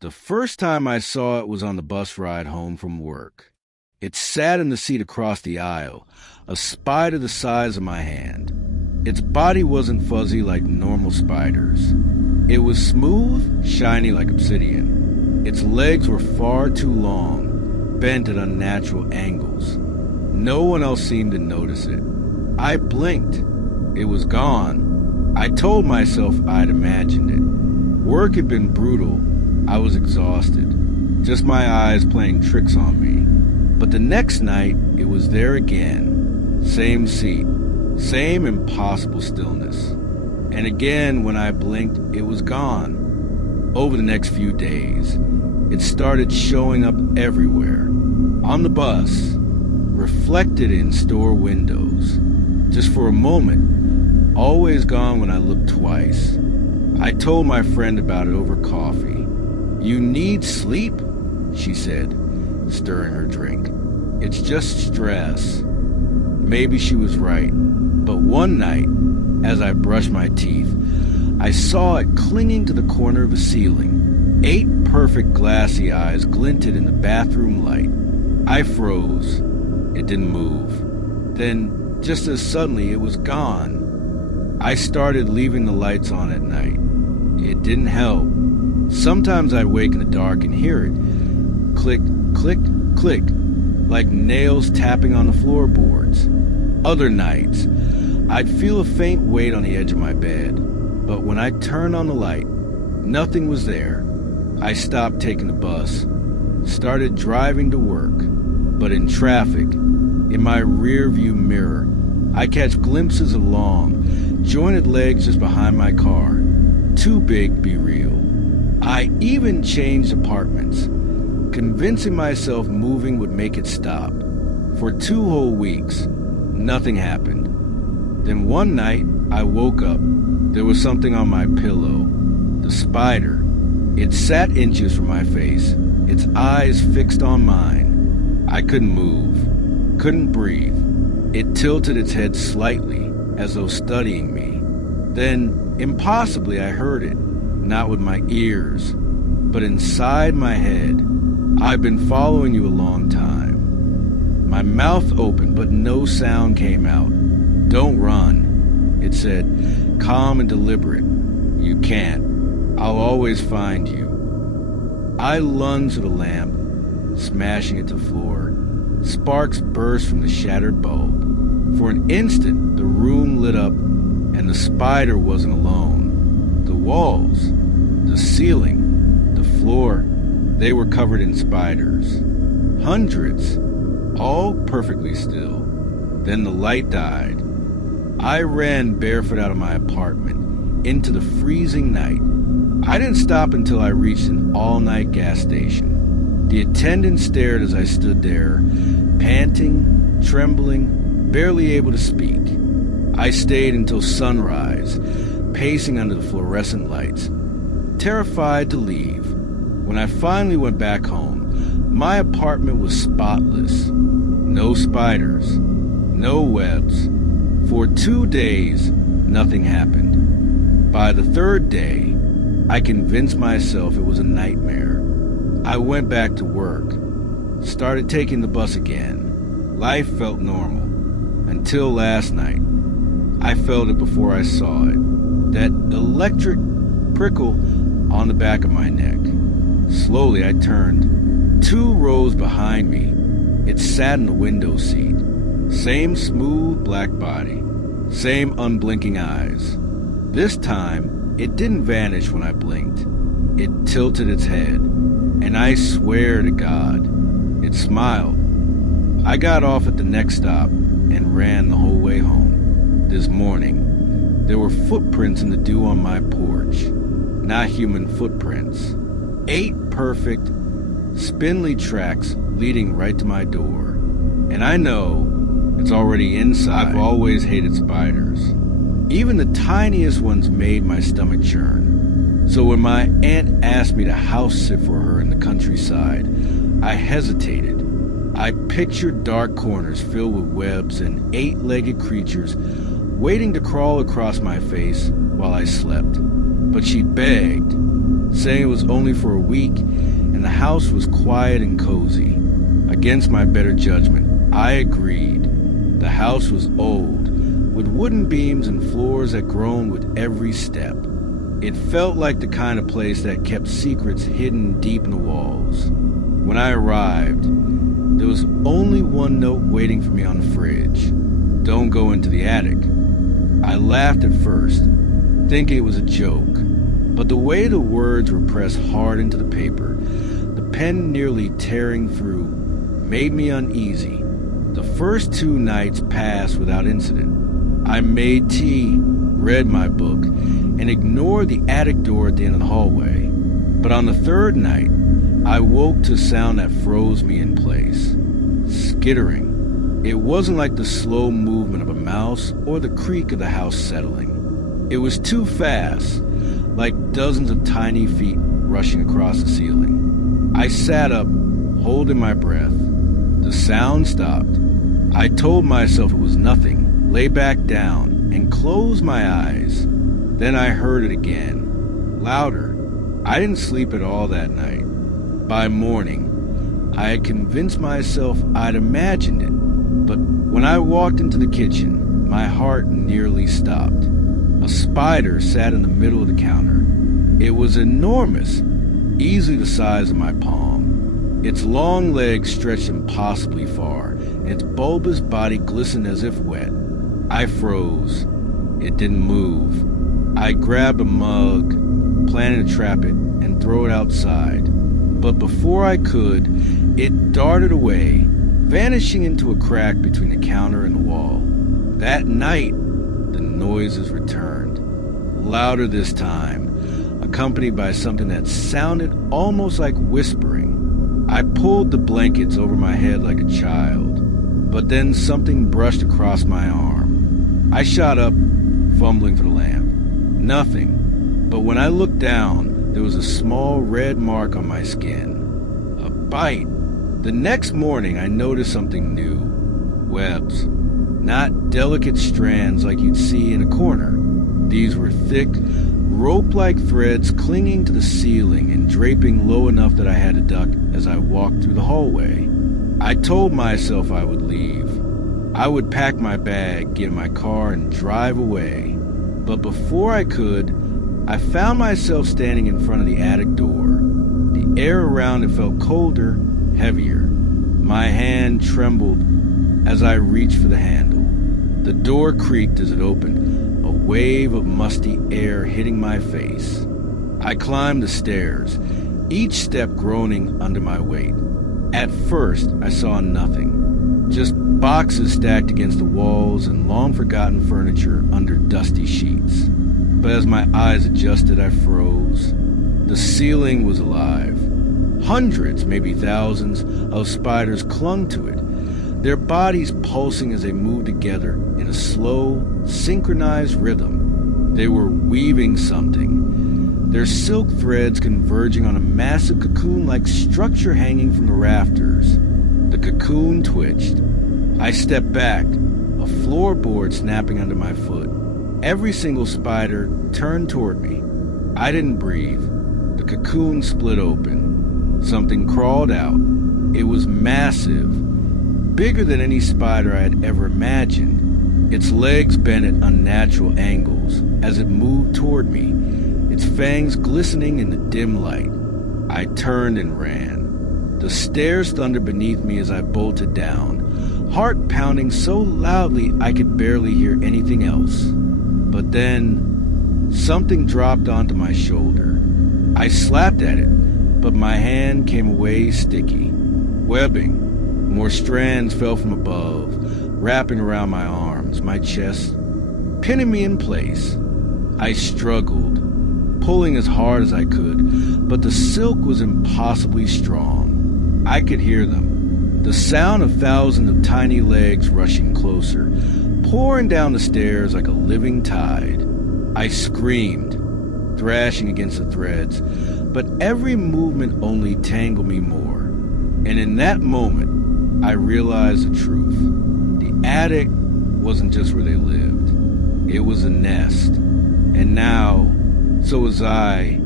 The first time I saw it was on the bus ride home from work. It sat in the seat across the aisle, a spider the size of my hand. Its body wasn't fuzzy like normal spiders. It was smooth, shiny like obsidian. Its legs were far too long, bent at unnatural angles. No one else seemed to notice it. I blinked. It was gone. I told myself I'd imagined it. Work had been brutal. I was exhausted. Just my eyes playing tricks on me. But the next night, it was there again. Same seat. Same impossible stillness. And again, when I blinked, it was gone. Over the next few days, it started showing up everywhere. On the bus, reflected in store windows. Just for a moment, always gone when I looked twice. I told my friend about it over coffee. "You need sleep," she said, stirring her drink. "It's just stress." Maybe she was right, but one night, as I brushed my teeth, I saw it clinging to the corner of the ceiling. 8 perfect glassy eyes glinted in the bathroom light. I froze. It didn't move. Then, just as suddenly, it was gone. I started leaving the lights on at night. It didn't help. Sometimes I'd wake in the dark and hear it. Click, click, click, like nails tapping on the floorboards. Other nights, I'd feel a faint weight on the edge of my bed. But when I turned on the light, nothing was there. I stopped taking the bus, started driving to work. But in traffic, in my rear-view mirror, I catch glimpses of long, jointed legs just behind my car. Too big to be real. I even changed apartments, convincing myself moving would make it stop. For 2 whole weeks, nothing happened. Then one night, I woke up. There was something on my pillow. The spider. It sat inches from my face, its eyes fixed on mine. I couldn't move, couldn't breathe. It tilted its head slightly, as though studying me. Then, impossibly, I heard it. Not with my ears, but inside my head. "I've been following you a long time." My mouth opened, but no sound came out. "Don't run," it said, calm and deliberate. "You can't. I'll always find you." I lunged to the lamp, smashing it to the floor. Sparks burst from the shattered bulb. For an instant, the room lit up, and the spider wasn't alone. The walls, the ceiling, the floor, they were covered in spiders. Hundreds, all perfectly still. Then the light died. I ran barefoot out of my apartment, into the freezing night. I didn't stop until I reached an all-night gas station. The attendant stared as I stood there, panting, trembling, barely able to speak. I stayed until sunrise, pacing under the fluorescent lights, terrified to leave. When I finally went back home, my apartment was spotless. No spiders, no webs. For 2 days, nothing happened. By the 3rd day, I convinced myself it was a nightmare. I went back to work, started taking the bus again. Life felt normal, until last night. I felt it before I saw it. That electric prickle on the back of my neck. Slowly I turned. 2 rows behind me, it sat in the window seat. Same smooth black body. Same unblinking eyes. This time, it didn't vanish when I blinked. It tilted its head. And I swear to God, it smiled. I got off at the next stop and ran the whole way home. This morning, there were footprints in the dew on my porch. Not human footprints. 8 perfect, spindly tracks leading right to my door. And I know it's already inside. I've always hated spiders. Even the tiniest ones made my stomach churn. So when my aunt asked me to house sit for her in the countryside, I hesitated. I pictured dark corners filled with webs and 8-legged creatures waiting to crawl across my face while I slept. But she begged, saying it was only for a week and the house was quiet and cozy. Against my better judgment, I agreed. The house was old, with wooden beams and floors that groaned with every step. It felt like the kind of place that kept secrets hidden deep in the walls. When I arrived, there was only one note waiting for me on the fridge. Don't go into the attic. I laughed at first, thinking it was a joke, but the way the words were pressed hard into the paper, the pen nearly tearing through, made me uneasy. The first 2 nights passed without incident. I made tea, read my book, and ignored the attic door at the end of the hallway. But on the 3rd night, I woke to a sound that froze me in place. Skittering. It wasn't like the slow movement of a mouse or the creak of the house settling. It was too fast, like dozens of tiny feet rushing across the ceiling. I sat up, holding my breath. The sound stopped. I told myself it was nothing, lay back down, and closed my eyes. Then I heard it again, louder. I didn't sleep at all that night. By morning, I had convinced myself I'd imagined it, but when I walked into the kitchen, my heart nearly stopped. A spider sat in the middle of the counter. It was enormous, easily the size of my palm. Its long legs stretched impossibly far, and its bulbous body glistened as if wet. I froze. It didn't move. I grabbed a mug, planning to trap it and throw it outside. But before I could, it darted away, vanishing into a crack between the counter and the wall. That night, the noises returned, louder this time, accompanied by something that sounded almost like whispering. I pulled the blankets over my head like a child, but then something brushed across my arm. I shot up, fumbling for the lamp. Nothing, but when I looked down, there was a small red mark on my skin. A bite. The next morning, I noticed something new. Webs. Not delicate strands like you'd see in a corner. These were thick, rope-like threads clinging to the ceiling and draping low enough that I had to duck as I walked through the hallway. I told myself I would leave. I would pack my bag, get in my car, and drive away. But before I could, I found myself standing in front of the attic door. The air around it felt colder, heavier. My hand trembled as I reached for the handle. The door creaked as it opened, a wave of musty air hitting my face. I climbed the stairs, each step groaning under my weight. At first, I saw nothing, just boxes stacked against the walls and long-forgotten furniture under dusty sheets. But as my eyes adjusted, I froze. The ceiling was alive. Hundreds, maybe thousands, of spiders clung to it, their bodies pulsing as they moved together in a slow, synchronized rhythm. They were weaving something, their silk threads converging on a massive cocoon-like structure hanging from the rafters. The cocoon twitched. I stepped back, a floorboard snapping under my foot. Every single spider turned toward me. I didn't breathe. The cocoon split open. Something crawled out. It was massive, bigger than any spider I had ever imagined. Its legs bent at unnatural angles as it moved toward me, its fangs glistening in the dim light. I turned and ran. The stairs thundered beneath me as I bolted down, heart pounding so loudly I could barely hear anything else. But then, something dropped onto my shoulder. I slapped at it, but my hand came away sticky. Webbing. More strands fell from above, wrapping around my arms, my chest, pinning me in place. I struggled, pulling as hard as I could, but the silk was impossibly strong. I could hear them, the sound of thousands of tiny legs rushing closer, pouring down the stairs like a living tide. I screamed, thrashing against the threads, but every movement only tangled me more. And in that moment, I realized the truth. The attic wasn't just where they lived. It was a nest. And now, so was I,